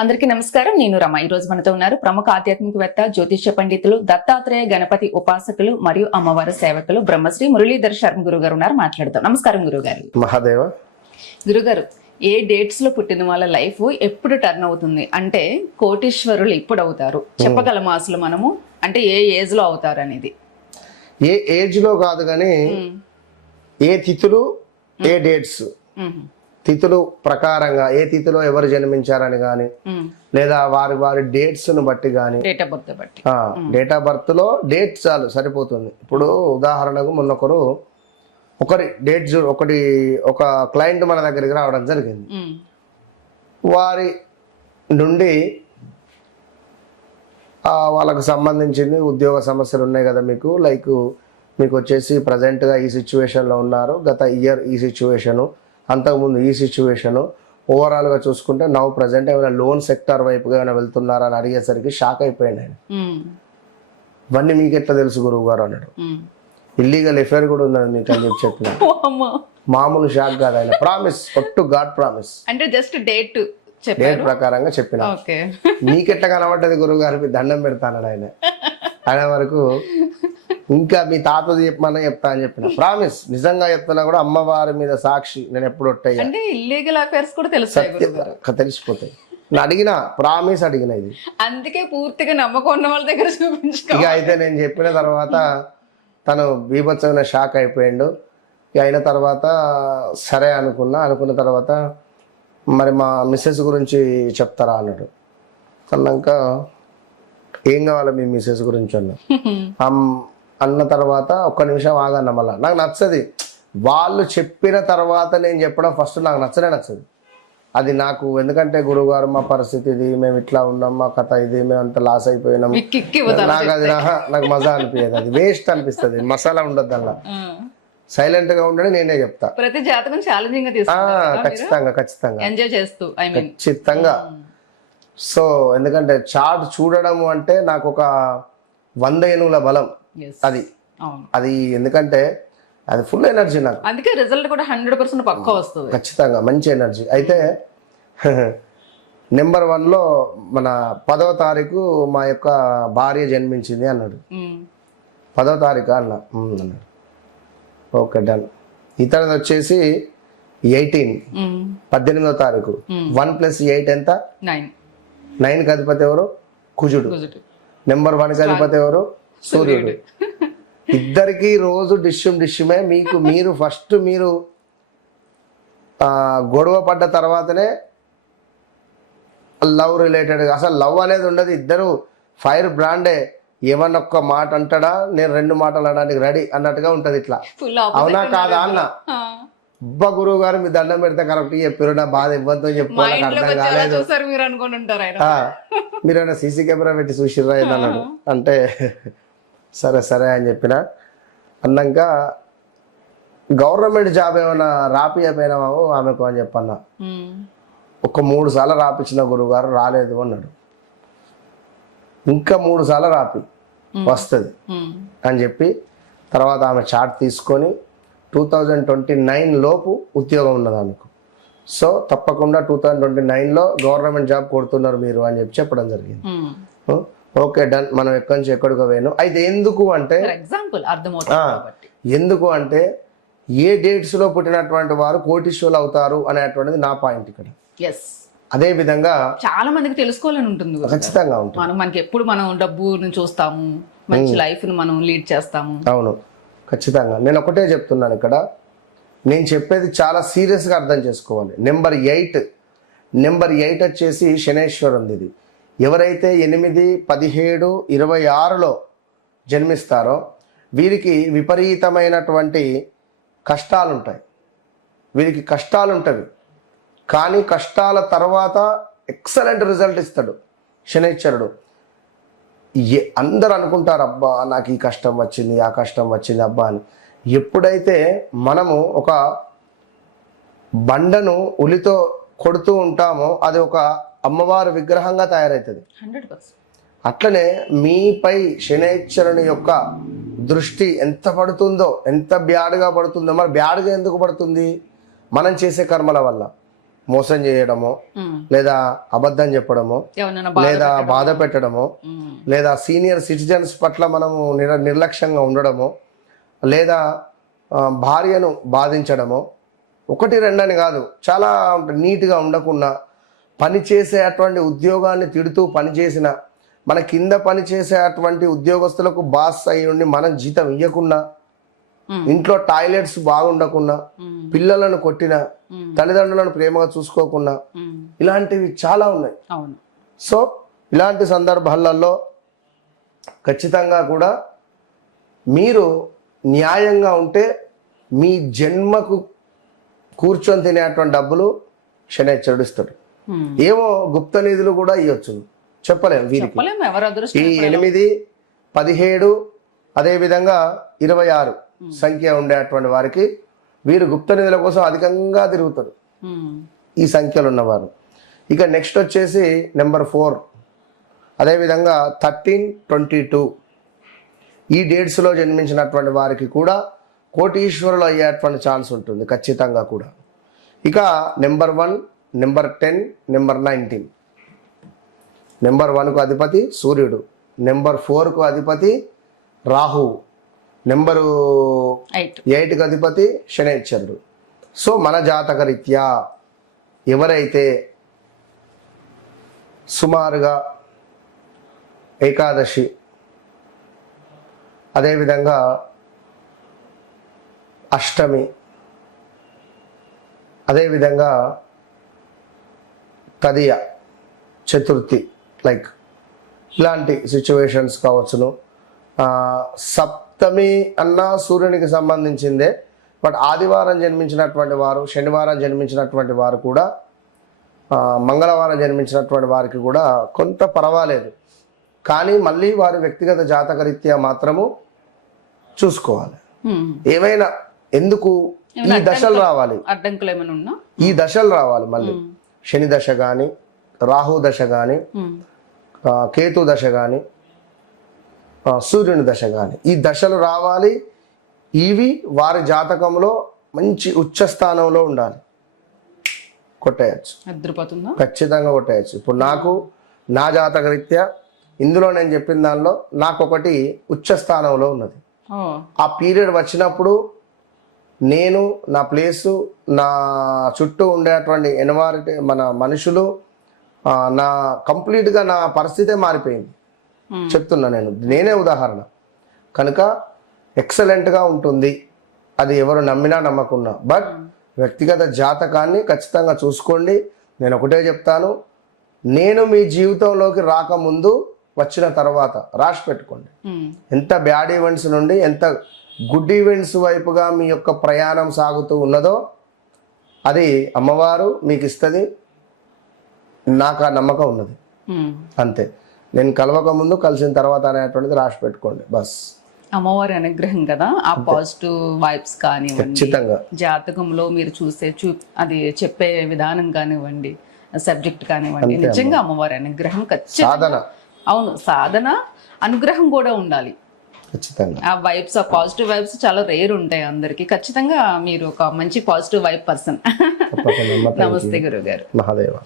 అందరికీ నమస్కారం. నేను రమ. ఈ రోజు మనతో ఉన్నారు ప్రముఖ ఆధ్యాత్మికవేత్త, జ్యోతిష్య పండితులు, దత్తాత్రేయ గణపతి ఉపాసకులు మరియు అమ్మవారి సేవకులు బ్రహ్మశ్రీ మురళీధర్ శర్మ గురువు గారు ఉన్నారు. మాట్లాడతాం. నమస్కారం గురుగారు. మహాదేవ. గురుగారు, ఏ డేట్స్ లో పుట్టిన వాళ్ళ లైఫ్ ఎప్పుడు టర్న్ అవుతుంది? అంటే కోటీశ్వరులు ఇప్పుడు అవుతారు చెప్పగలమా అసలు మనము? అంటే ఏ ఏజ్ లో అవుతారు అనేది? ఏ ఏజ్ లో కాదు కానీ ఏ తిథులు, ఏ డేట్స్, తిథులు ప్రకారంగా ఏ తిథిలో ఎవరు జన్మించారని గాని లేదా వారి వారి డేట్స్ ను బట్టి గాని, డేట్ ఆఫ్ బర్త్ బట్టి, డేట్ ఆఫ్ బర్త్ లో డేట్ చాలు సరిపోతుంది. ఇప్పుడు ఉదాహరణకు మొన్న ఒక క్లయింట్ మన దగ్గరికి రావడం జరిగింది. వారి నుండి వాళ్ళకు సంబంధించింది ఉద్యోగ సమస్యలు ఉన్నాయి కదా, మీకు వచ్చేసి ప్రజెంట్గా ఈ సిచ్యువేషన్లో ఉన్నారు, గత ఇయర్ ఈ సిచ్యువేషను, అంతకుముందు ఈ సిచ్యువేషను, ఓవరాల్గా చూసుకుంటే నవ్ ప్రజెంట్ ఏమైనా లోన్ సెక్టార్ వైపుగా ఏమైనా వెళ్తున్నారా అని అడిగేసరికి షాక్ అయిపోయాను నేను. ఇవన్నీ మీకు ఎట్లా తెలుసు గురువు గారు అన్నాడు. ఇల్లీగల్ ఎఫైర్ కూడా ఉందని మీకు అని చెప్పిన. మామూలు షాక్ కాదు, ఆయన ప్రామిస్, ఒట్టు గాడ్ ప్రామిస్, అంటే జస్ట్ డేట్ ప్రకారంగా చెప్పిన. మీకెట్లా కనబడ్డది గురువు గారికి దండం పెడతాడు ఆయన వరకు. ఇంకా మీ తాతది చెప్పమని చెప్తా అని చెప్పిన. ప్రామిస్, నిజంగా చెప్తున్నా కూడా అమ్మవారి మీద సాక్షి, నేను ఎప్పుడు ఒట్టయ్యా. అంటే ఇల్లీగల్ అఫైర్స్ కూడా తెలిసిపోతాయి. నేను అడిగిన ప్రామిస్ అడిగిన ఇది, అందుకే పూర్తిగా నమ్మకం ఉన్న వాళ్ళ దగ్గర చూపించుకో. ఇక అయితే నేను చెప్పిన తర్వాత తను బీభత్సమైన షాక్ అయిపోయిండు. ఇక అయిన తర్వాత సరే అనుకున్న తర్వాత మరి మా మిస్సెస్ గురించి చెప్తారా అన్నాడు. అన్నాక ఏం కావాలి మీ మిస్సెస్ గురించి అన్న తర్వాత ఒక్క నిమిషం ఆగన్న. మళ్ళీ నాకు నచ్చది వాళ్ళు చెప్పిన తర్వాత నేను చెప్పడం ఫస్ట్ నాకు నచ్చదు అది నాకు. ఎందుకంటే గురువుగారు మా పరిస్థితి ఇది, మేము ఇట్లా ఉన్నాం, మా కథ ఇది, మేము అంత లాస్ అయిపోయినాం, నాకు మజా అనిపించదు, అది వేస్ట్ అనిపిస్తుంది, మసాలా ఉండదు అలా. సైలెంట్ గా ఉండని నేనే చెప్తా. ప్రతి జాతకం ఛాలెంజింగ్ గా ఖచ్చితంగా ఎంజాయ్ చేస్తూ ఖచ్చితంగా. సో ఎందుకంటే చార్ట్ చూడడం అంటే నాకు ఒక 100 ఏనుగుల బలం అది ఎందుకంటే అది ఫుల్ ఎనర్జీ నాకు, అందుకే రిజల్ట్ కూడా 100% పక్కా వస్తుంది. ఖచ్చితంగా మంచి ఎనర్జీ. అయితే నెంబర్ 1 లో మన 10వ తారీఖు మా యొక్క భార్య జన్మించింది అన్నాడు. 10వ తారీఖు అన్నాడు. Okay done. ఇతరది వచ్చేసి 18వ తారీఖు. 1 + 8 ఎంత? 9కి అధిపతి ఎవరు? కుజుడు. నెంబర్ 1కి అధిపతి ఎవరు? సూర్యుడు. ఇద్దరికి రోజు డిష్యుమే. మీరు ఫస్ట్ గొడవ పడ్డ తర్వాతనే లవ్ రిలేటెడ్, అసలు లవ్ అనేది ఉండదు. ఇద్దరు ఫైర్ బ్రాండే. ఏమన్నా ఒక్క మాట అంటాడా, నేను 2 మాటలు అనడానికి రెడీ అన్నట్టుగా ఉంటది. ఇట్లా అవునా కాదా అన్న. అబ్బా గురువు గారు మీ దండం పెడితే కరెక్ట్ చెప్పారు, నా బాధ ఇవ్వద్దు చెప్పు, నాకు అర్థం కాలేదు. మీరైనా సీసీ కెమెరా పెట్టి చూసిర్రా అన్నాడు. అంటే సరే అని చెప్పిన. అన్నాక గవర్నమెంట్ జాబ్ ఏమైనా రాపియపోయినావు ఆమెకు అని చెప్పన్నా. ఒక 3 సార్లు రాపించిన గురువు గారు, రాలేదు అన్నాడు. ఇంకా 3 సార్లు రాపి వస్తుంది అని చెప్పి తర్వాత ఆమె చార్ట్ తీసుకొని 2029 లోపు ఉద్యోగం ఉన్నది ఆమెకు. సో తప్పకుండా 2029లో గవర్నమెంట్ జాబ్ కొడుతున్నారు మీరు అని చెప్పడం జరిగింది. Okay done. మనం ఎక్కడి నుంచి ఎక్కడికో పోయాను. అయితే ఎందుకు అంటే ఏ డేట్స్ లో పుట్టినటువంటి వారు కోటీశ్వరులు అవుతారు అనేటువంటిది నా పాయింట్ ఇక్కడ. అదే విధంగా చాలా మందికి తెలుసుకోవాలని ఉంటుంది. ఖచ్చితంగా ఉంటుంది. మనకి ఎప్పుడు మనం డబ్బును చూస్తాము, మంచి లైఫ్ ను మనం లీడ్ చేస్తాము. అవును, ఖచ్చితంగా. నేను ఒకటే చెప్తున్నాను ఇక్కడ, నేను చెప్పేది చాలా సీరియస్ గా అర్థం చేసుకోవాలి. నెంబర్ 8 వచ్చేసి శనేశ్వరుంది. ఇది ఎవరైతే 8, 17, 26లో జన్మిస్తారో వీరికి విపరీతమైనటువంటి కష్టాలుంటాయి. కానీ కష్టాల తర్వాత ఎక్సలెంట్ రిజల్ట్ ఇస్తాడు శనైశ్వరుడు. అందరు అనుకుంటారు అబ్బా నాకు ఈ కష్టం వచ్చింది, ఆ కష్టం వచ్చింది అబ్బా అని. ఎప్పుడైతే మనము ఒక బండను ఉలితో కొడుతూ ఉంటామో అది ఒక అమ్మవారి విగ్రహంగా తయారవుతుంది. 100%. అట్లనే మీపై శనైశ్వరుని యొక్క దృష్టి ఎంత పడుతుందో, ఎంత బ్యాడ్గా పడుతుందో. మరి బ్యాడ్గా ఎందుకు పడుతుంది? మనం చేసే కర్మల వల్ల. మోసం చేయడమో లేదా అబద్ధం చెప్పడమో ఎవరైనా లేదా బాధ పెట్టడమో లేదా సీనియర్ సిటిజన్స్ పట్ల మనము నిర్లక్ష్యంగా ఉండడమో లేదా భార్యను బాధించడమో, ఒకటి రెండని కాదు, చాలా నీట్గా ఉండకుండా పనిచేసే అటువంటి ఉద్యోగాన్ని తిడుతూ పనిచేసిన, మన కింద పనిచేసే అటువంటి ఉద్యోగస్తులకు బాస్ అయి ఉండి మనం జీతం ఇవ్వకుండా, ఇంట్లో టాయిలెట్స్ బాగుండకుండా, పిల్లలను కొట్టిన, తల్లిదండ్రులను ప్రేమగా చూసుకోకుండా, ఇలాంటివి చాలా ఉన్నాయి. సో ఇలాంటి సందర్భాలలో ఖచ్చితంగా కూడా మీరు న్యాయంగా ఉంటే మీ జన్మకు కూర్చొని తినేటువంటి డబ్బులు శనైశ్వరుడు ఇస్తాడు. ఏమో గుప్త నిధులు కూడా ఇవ్వచ్చు, చెప్పలేము వీరికి. ఈ 8, 17 అదేవిధంగా 26 సంఖ్య ఉండేటువంటి వారికి వీరు గుప్త నిధుల కోసం అధికంగా తిరుగుతారు, ఈ సంఖ్యలు ఉన్నవారు. ఇక నెక్స్ట్ వచ్చేసి నెంబర్ 4, అదేవిధంగా 13, 22 ఈ డేట్స్లో జన్మించినటువంటి వారికి కూడా కోటీశ్వరులు అయ్యేటువంటి ఛాన్స్ ఉంటుంది ఖచ్చితంగా కూడా. ఇక నెంబర్ 1, నెంబర్ 10, నెంబర్ 19. నెంబర్ 1కు అధిపతి సూర్యుడు, నెంబర్ 4కు అధిపతి రాహు, నెంబరు 8కు అధిపతి శనైశ్వరుడు. సో మన జాతక రీత్యా ఎవరైతే సుమారుగా ఏకాదశి, అదేవిధంగా అష్టమి, అదేవిధంగా తదియ, చతుర్థి, లైక్ ఇలాంటి సిచ్యువేషన్స్ కావచ్చును. సప్తమి అన్న సూర్యునికి సంబంధించిందే, బట్ ఆదివారం జన్మించినటువంటి వారు, శనివారం జన్మించినటువంటి వారు కూడా, మంగళవారం జన్మించినటువంటి వారికి కూడా కొంత పర్వాలేదు. కానీ మళ్ళీ వారి వ్యక్తిగత జాతక రీత్యా మాత్రము చూసుకోవాలి. ఏమైనా ఎందుకు ఈ దశలు రావాలి, అడ్డంకులు ఏమైనా ఉన్నా ఈ దశలు రావాలి. మళ్ళీ శని దశ కానీ, రాహు దశ కానీ, కేతు దశ కానీ, సూర్యుని దశ కానీ, ఈ దశలు రావాలి. ఇవి వారి జాతకంలో మంచి ఉచ్చ స్థానంలో ఉండాలి. కొట్టేయచ్చు, ఖచ్చితంగా కొట్టేయచ్చు. ఇప్పుడు నాకు నా జాతక రీత్యా ఇందులో నేను చెప్పిన దానిలో నాకు ఒకటి ఉచ్చ స్థానంలో ఉన్నది. ఆ పీరియడ్ వచ్చినప్పుడు నేను, నా ప్లేసు, నా చుట్టూ ఉండేటువంటి ఎన్వైరన్మెంట్, మన మనుషులు, నా కంప్లీట్గా నా పరిస్థితే మారిపోయింది. చెప్తున్నా, నేనే ఉదాహరణ. కనుక ఎక్సలెంట్గా ఉంటుంది, అది ఎవరు నమ్మినా నమ్మకున్నా. బట్ వ్యక్తిగత జాతకాన్ని ఖచ్చితంగా చూసుకోండి. నేను ఒకటే చెప్తాను, నేను మీ జీవితంలోకి రాకముందు, వచ్చిన తర్వాత రాసి పెట్టుకోండి. ఎంత బ్యాడ్ ఈవెంట్స్ నుండి ఎంత గుడ్ ఈవెంట్స్ వైపుగా మీ యొక్క ప్రయాణం సాగుతూ ఉన్నదో అది అమ్మవారు మీకు ఇస్తుంది. నాకు ఆ నమ్మకం ఉన్నది, అంతే. నేను కలవక ముందు, కలిసిన తర్వాత అనేటువంటిది రాసి పెట్టుకోండి బస్. అమ్మవారి అనుగ్రహం కదా, ఆ పాజిటివ్ వైబ్స్ కానివ్వండి, ఖచ్చితంగా జాతకంలో మీరు చూసే అది చెప్పే విధానం కానివ్వండి, సబ్జెక్ట్ కానివ్వండి, నిజంగా అమ్మవారి అనుగ్రహం ఖచ్చితంగా. అవును, సాధన, అనుగ్రహం కూడా ఉండాలి ఖచ్చితంగా. ఆ వైబ్స్, ఆ పాజిటివ్ వైబ్స్ చాలా రేర్ ఉంటాయి అందరికి. ఖచ్చితంగా మీరు ఒక మంచి పాజిటివ్ వైబ్ పర్సన్. నమస్తే గురుగారు. మహాదేవ.